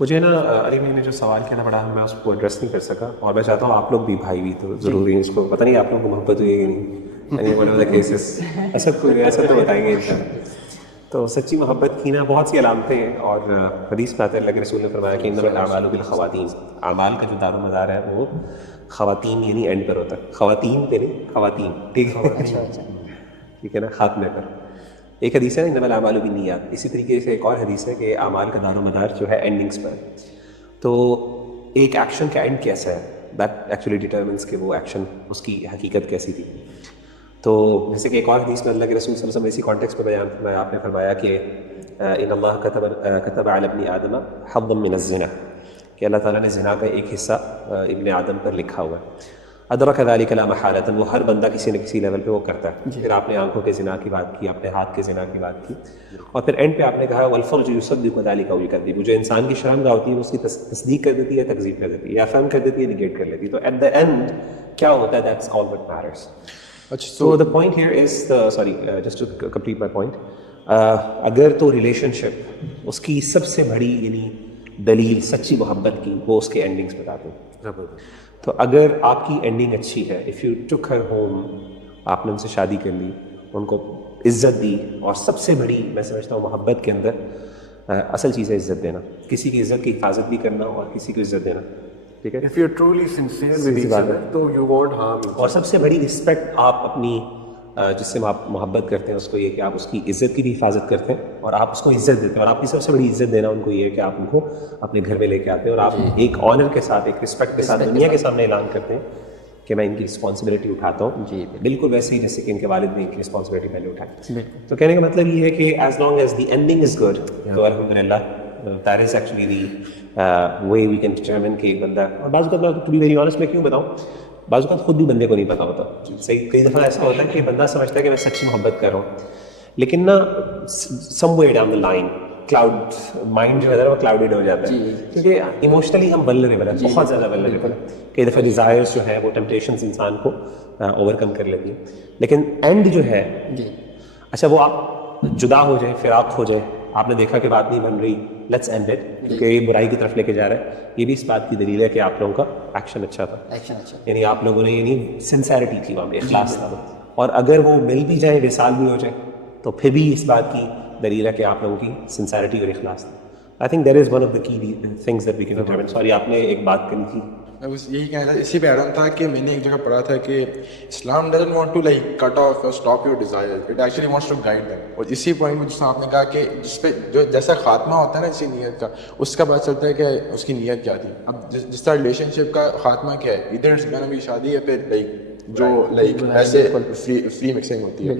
مجھے نا علی بھائی نے جو سوال کیا نا بڑا میں اس کو ایڈریس نہیں کر سکا, اور میں چاہتا ہوں آپ لوگ بھی بھائی بھی تو ضروری ہے اس کو, پتہ نہیں آپ لوگوں کو محبت ہوئی کہ نہیں کیسز ایسا تو بتائیں گے. تو سچی محبت کی نا بہت سی علامتیں ہیں, اور حدیث میں آتے ہیں اللہ کے رسول نے فرمایا کہ انما الاعمال بالخواتیم, اعمال کا جو دار و مدار ہے وہ خواتین یعنی اینڈ پر ہوتا ہے, خواتین پہ نہیں, خواتین, ٹھیک ہے, ٹھیک ہے نا, خاتمے پر. ایک حدیث ہے انما الاعمال بالنیات, اسی طریقے سے ایک اور حدیث ہے کہ اعمال کا دار و مدار جو ہے اینڈنگس پر. تو ایک ایکشن کا اینڈ کیسا ہے, دیٹ ایکچولی ڈیٹرمنس کہ وہ ایکشن اس کی حقیقت کیسی تھی. تو جیسے کہ ایک اور حدیث میں اللہ کے رسول صلی اللہ علیہ وسلم اسی کانٹیکس میں بیان فرمایا, آپ نے فرمایا کہ ان اللہ کتب علی ابن آدم حظا من الزنا, کہ اللہ تعالیٰ نے زنا کا ایک حصہ ابن آدم پر لکھا ہوا ہے. ادرک ذلک لا محالۃ, وہ ہر بندہ کسی نہ کسی لیول پہ وہ کرتا ہے. پھر آپ نے آنکھوں کے زنا کی بات کی, آپ نے ہاتھ کے زنا کی بات کی, اور پھر اینڈ پہ آپ نے کہا والفرج یصدق ذلک او یکذب, جو انسان کی شرمگاہ ہوتی ہے وہ اس کی تصدیق کر دیتی ہے, تکذیب کر دیتی ہے, یا افہم کر دیتی ہے, نگیٹ کر لیتی ہے. تو ایٹ دا اینڈ کیا ہوتا ہے, that's all what matters. So the point here is just to complete my point, اگر تو ریلیشن شپ اس کی سب سے بڑی یعنی دلیل سچی محبت کی وہ اس کے اینڈنگس بتاتے ہیں. تو اگر آپ کی اینڈنگ اچھی ہے, if you took her home, آپ نے ان سے شادی کر لی, ان کو عزت دی, اور سب سے بڑی میں سمجھتا ہوں محبت کے اندر اصل چیز ہے عزت دینا, کسی کی عزت کی حفاظت بھی کرنا اور کسی کو عزت دینا, ٹھیک ہے. If you're truly sincere with each other, تو you won't harm. اور سب سے بڑی رسپیکٹ آپ اپنی جس سے آپ محبت کرتے ہیں اس کو یہ کہ آپ اس کی عزت کی بھی حفاظت کرتے ہیں اور آپ اس کو عزت دیتے ہیں. اور آپ کی سب سے بڑی عزت دینا ان کو یہ ہے کہ آپ ان کو اپنے گھر میں لے کے آتے ہیں, اور آپ ایک آنر کے ساتھ, ایک رسپیکٹ کے ساتھ دنیا کے سامنے اعلان کرتے ہیں کہ میں ان کی رسپانسبلٹی اٹھاتا ہوں, بالکل ویسے ہی جیسے کہ ان کے والد نے ان کی رسپانسبلٹی پہلے اٹھائی. تو کہنے کا مطلب یہ ہے کہ as long as the ending is good, تو الحمدللہ that is actually the way we can determine کہ ایک بندہ, اور بعض اوقات to be very honest میں کیوں بتاؤں, بعض اوقات خود بھی بندے کو نہیں پتا ہوتا. صحیح, کئی دفعہ ایسا ہوتا ہے کہ بندہ سمجھتا ہے کہ میں سچی محبت کر رہا ہوں, لیکن نا some way down the line cloud mind جو ہے وہ کلاؤڈیڈ ہو جاتا ہے, کیونکہ ایموشنلی ہم ولنریبل ہیں, بہت زیادہ ولنریبل ہیں. کئی دفعہ ڈیزائرس جو ہے وہ ٹیمپٹیشنز انسان کو اوور کم کر لیتی ہیں, لیکن اینڈ جو ہے اچھا وہ آپ جدا ہو جائے, فراق ہو جائے, آپ نے دیکھا کہ بات نہیں بن رہی, لیٹس اینڈ اٹ, کیونکہ یہ برائی کی طرف لے کے جا رہا ہے. یہ بھی اس بات کی دلیل ہے کہ آپ لوگوں کا ایکشن اچھا تھا, یعنی آپ لوگوں نے یعنی سنسیرٹی تھی وہاں پہ, اخلاص تھا. اور اگر وہ مل بھی جائیں, وصال بھی ہو جائے, تو پھر بھی اس بات کی دلیل ہے کہ آپ لوگوں کی سنسیرٹی اور اخلاص تھا. I think that is one of the key things that we can determine. Sorry, آپ نے ایک بات کرنی تھی. میں بس یہی کہنا تھا, اسی پہ ایڈ آن تھا کہ میں نے ایک جگہ پڑھا تھا کہ اسلام doesn't want to like cut off اور stop your desire, it actually wants to guide them. اور اسی پوائنٹ میں جس آپ نے کہا کہ جس پہ جو جیسا خاتمہ ہوتا ہے نا اسی نیت کا, اس کا پتہ چلتا ہے کہ اس کی نیت کیا تھی. اب جس طرح ریلیشن شپ کا خاتمہ کیا ہے, ادھر اٹس گونا بی شادی یا پھر لائک جو لائک ایسے فری مکسنگ ہوتی ہے.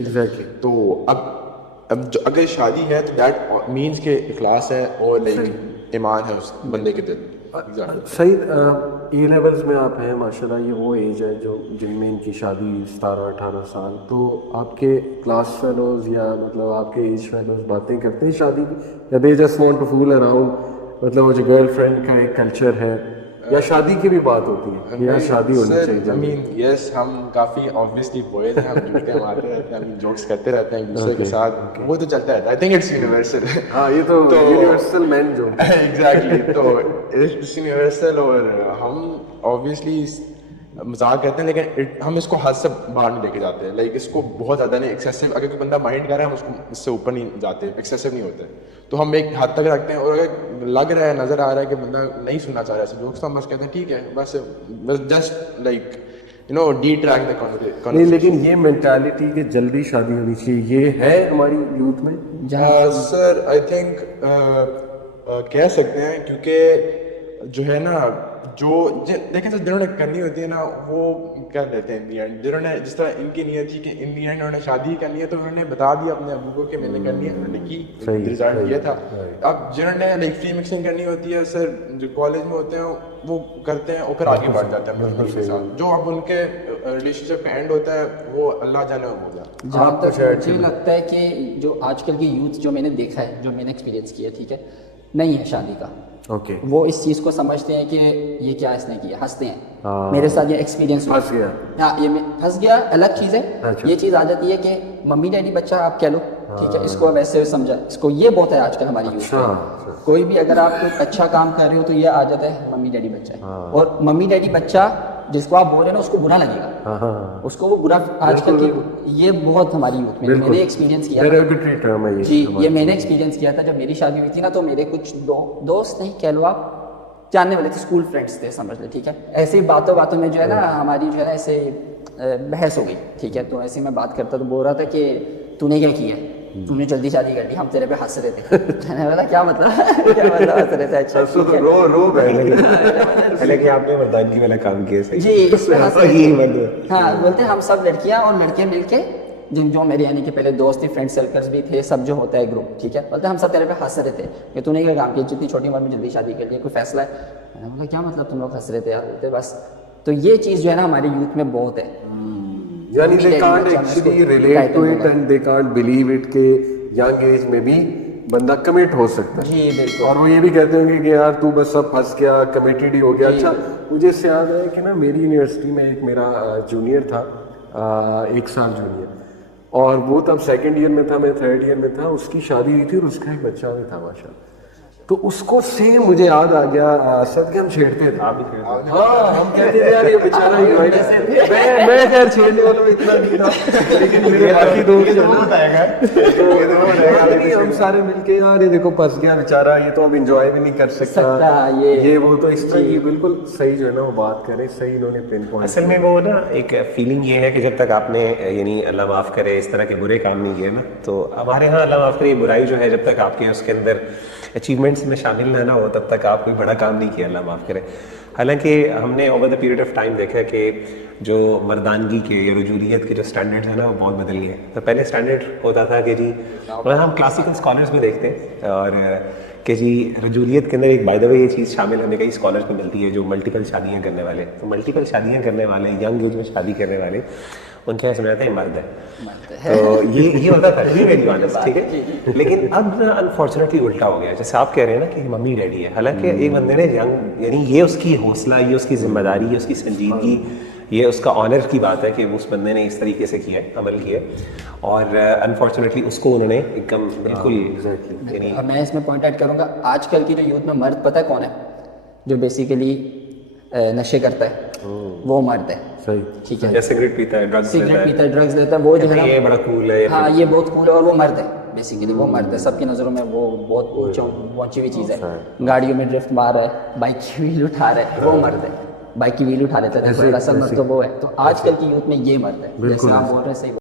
تو اب جو اگر شادی ہے تو دیٹ مینس کہ اخلاص ہے اور لائک ایمان ہے اس بندے کے دل. صحیح, ای لیولز میں آپ ہیں ماشاء اللہ, یہ وہ ایج ہے جو جن میں ان کی شادی 17-18 سال. تو آپ کے کلاس فیلوز یا مطلب آپ کے ایج فیلوز باتیں کرتے ہیں شادی کی, یا they just want to fool around, مطلب وہ جو گرل فرینڈ کا ایک کلچر ہے, یا شادی کی بھی بات ہوتی ہے, یا شادی ہونی چاہیے؟ I mean yes, ہم کافی obviously boys ہیں, ہم جوتے مارتے رہتے ہیں, ہم جوکس کرتے رہتے ہیں ایک دوسرے کے ساتھ, وہ تو چلتا ہے. I think it's universal. ہاں, یہ تو یونیورسل مین جو exactly, تو it's universal. اور ہم obviously مذاق کرتے ہیں, لیکن ہم اس کو حد سے باہر نہیں لے کے جاتے, لائک اس کو بہت زیادہ نہیں ایکسیسو. اگر کوئی بندہ مائنڈ کر رہا ہے ہم اس کو اس سے اوپر نہیں جاتے, ایکسیسو نہیں ہوتے, تو ہم ایک حد تک رکھتے ہیں. اور اگر لگ رہا ہے, نظر آ رہا ہے کہ بندہ نہیں سننا چاہ رہا ہے جوکس, تو ہم بس کہتے ہیں ٹھیک ہے, بس just like you know detract the conversation. نہیں, لیکن یہ مینٹالٹی کہ جلدی شادی ہونی چاہیے, یہ ہے ہماری یوتھ میں. سر آئی تھنک کہہ سکتے ہیں, کیونکہ جو ہے نا جو دیکھیں سر جنہوں نے کرنی ہوتی ہے نا وہ کر دیتے ہیں ان دی اینڈ. جنہوں نے جس طرح ان کی نیت تھی کہ ان دی اینڈ انہوں نے شادی کرنی ہے, تو انہوں نے بتا دیا اپنے ابو کو کہ میں نے کرنی ہے, انہوں نے کی, ریزلٹ یہ تھا. اب جنہوں نے لائک فری مکسنگ کرنی ہوتی ہے سر, جو کالج میں ہوتے ہیں وہ کرتے ہیں اور پھر آگے بڑھ جاتے ہیں کے ساتھ. جو اب ان کے ریلیشن شپ کا اینڈ ہوتا ہے وہ اللہ جانے ہوگا. جہاں تک مجھے لگتا ہے کہ جو آج کل کی یوتھ جو میں نے دیکھا ہے, جو میں نے ایکسپیرینس کیا ہے, ٹھیک ہے, نہیں ہے شادی کا, وہ اس چیز کو سمجھتے ہیں کہ یہ کیا اس نے کیا, ہنستے ہیں. میرے ساتھ یہ ایکسپیرینس ہوا, یہ پھنس گیا الگ چیز ہے. یہ چیز آ جاتی ہے کہ ممی ڈیڈی بچہ آپ کہہ لو, ٹھیک ہے, اس کو ویسے سمجھا, اس کو یہ بہت ہے آج کل ہماری یوتھ میں. کوئی بھی اگر آپ کوئی اچھا کام کر رہے ہو تو یہ عادت ہے ممی ڈیڈی بچہ ہے, اور ممی ڈیڈی بچہ جس کو آپ بول رہے ہیں نا اس کو برا لگے گا, اس کو وہ برا. آج کل کی یہ بہت ہماری یوتھ میں میں نے ایکسپیرینس کیا جی, یہ میں نے ایکسپیرینس کیا تھا جب میری شادی ہوئی تھی نا, تو میرے کچھ دوست نہیں کہہ لو آپ, جاننے والے تھے, اسکول فرینڈس تھے سمجھ لیں, ٹھیک ہے. ایسے ہی باتوں میں جو ہے نا ہماری جو ہے نا ایسے بحث ہو گئی, ٹھیک ہے. تو ایسے میں بات کرتا تو بول رہا تھا کہ تو نے کیا کیا, تو نے جلدی شادی کر لی, ہم تیرے پہ ہنس رہے تھے. میں نے بولا کیا مطلب ہنس رہے تھے, اچھا حالانکہ آپ نے مردانگی والا کام کیا جی, اس پہ ہنس رہے تھے. ہاں بولتے ہم سب لڑکیاں اور لڑکے مل کے, جو میرے یعنی کہ پہلے دوست تھے, فرینڈ سرکلس بھی تھے, سب جو ہوتا ہے گروپ, ٹھیک ہے. بولتے ہم سب تیرے پہ ہنس رہے تھے کہ تو نے کیا کام کیا, جتنی چھوٹی عمر میں جلدی شادی کر لی, کوئی فیصلہ ہے. میں نے بولا کیا مطلب تم لوگ ہنس رہے تھے یار, بولتے بس. تو یہ چیز جو ہے نا ہماری یوتھ میں بہت ہے, یعنی they can't actually relate to it and they can't believe it کہ young age میں بھی بندہ کمٹ ہو سکتا ہے. جی بالکل. اور وہ یہ بھی کہتے ہوں گے کہ یار تو بس سب پھنس گیا, کمیٹیڈ ہی ہو گیا. اچھا مجھے اس سے یاد ہے کہ نا میری یونیورسٹی میں ایک میرا جونیئر تھا, 1 سال جونیئر, اور وہ تب 2nd ایئر میں تھا, میں 3rd ایئر میں تھا. اس کی شادی ہوئی تھی اور اس کا ایک بچہ بھی تھا ماشاء اللہ. تو اس کو سیم مجھے یاد آ گیا سب کے ہم چھیڑتے تھے. ہاں ہم کہتے تھے یار یہ بیچارہ میں خیر چھیڑنے والا اتنا نہیں تھا, لیکن میرے باقی دوست ہم سارے مل کے یار یہ دیکھو پھنس گیا بیچارہ, یہ تو اب انجوائے بھی نہیں کر سکتا, یہ وہ. تو اس طرح یہ بالکل صحیح جو ہے نا وہ بات کریں, صحیح انہوں نے پن پوائنٹ. اصل میں وہ نا ایک فیلنگ یہ ہے کہ جب تک آپ نے یعنی اللہ معاف کرے اس طرح کے برے کام نہیں کیے نا, تو ہمارے ہاں اللہ معاف کرے برائی جو ہے جب تک آپ کے اس کے اندر اچیومنٹس میں شامل نہ ہو تب تک آپ کوئی بڑا کام نہیں کیا, اللہ معاف کرے. حالانکہ ہم نے over the period of time دیکھا کہ جو مردانگی کے یا رجولیت کے جو اسٹینڈرڈ ہیں نا وہ بہت بدل گئے. تو پہلے اسٹینڈرڈ ہوتا تھا کہ جی, ہم کلاسیکل اسکالرس بھی دیکھتے ہیں اور کہ جی رجولیت کے اندر ایک بائی دا وے یہ چیز شامل ہمیں کئی اسکالرس کو ملتی ہے جو ملٹیپل شادیاں کرنے والے. تو ملٹیپل شادیاں کرنے والے, ینگ ایج میں شادی کرنے والے, ان کے سمجھاتے ہیں مرد ہے. تو یہ ہوتا تھا میری بات, ٹھیک ہے. لیکن اب انفارچونیٹلی الٹا ہو گیا, جیسے آپ کہہ رہے ہیں نا کہ ممی ڈیڈی ہے. حالانکہ ایک بندے نے یعنی یہ اس کی حوصلہ, یہ اس کی ذمہ داری, یہ اس کی سنجیدگی, یہ اس کا آنر کی بات ہے کہ اس بندے نے اس طریقے سے کیا, عمل کیا, اور انفارچونیٹلی اس کو انہوں نے ایک دم بالکل. میں اس میں پوائنٹ ایڈ کروں گا, آج کل کی جو یوتھ میں مرد پتہ ہے کون ہے, جو بیسیکلی نشے کرتا ہے, وہ مرد ہے. صحیح, ٹھیک ہے. سگریٹ پیتا ہے, ڈرگس لیتا ہے, وہ جو ہے یہ بڑا کول ہے. ہاں یہ بہت کول ہے, اور وہ مرد ہے بیسیکلی, وہ مرد ہے. سب کی نظروں میں وہ بہت پہنچی ہوئی چیز ہے. گاڑیوں میں ڈرفٹ مار رہا ہے, بائک کی ویل اٹھا رہا ہے, وہ مرد ہے. بائک کی ویل اٹھا لیتا ہے, اصل مرد تو وہ ہے. تو آج کل کی یوتھ میں یہ مرد ہے, جیسے آپ بول رہے ہیں صحیح.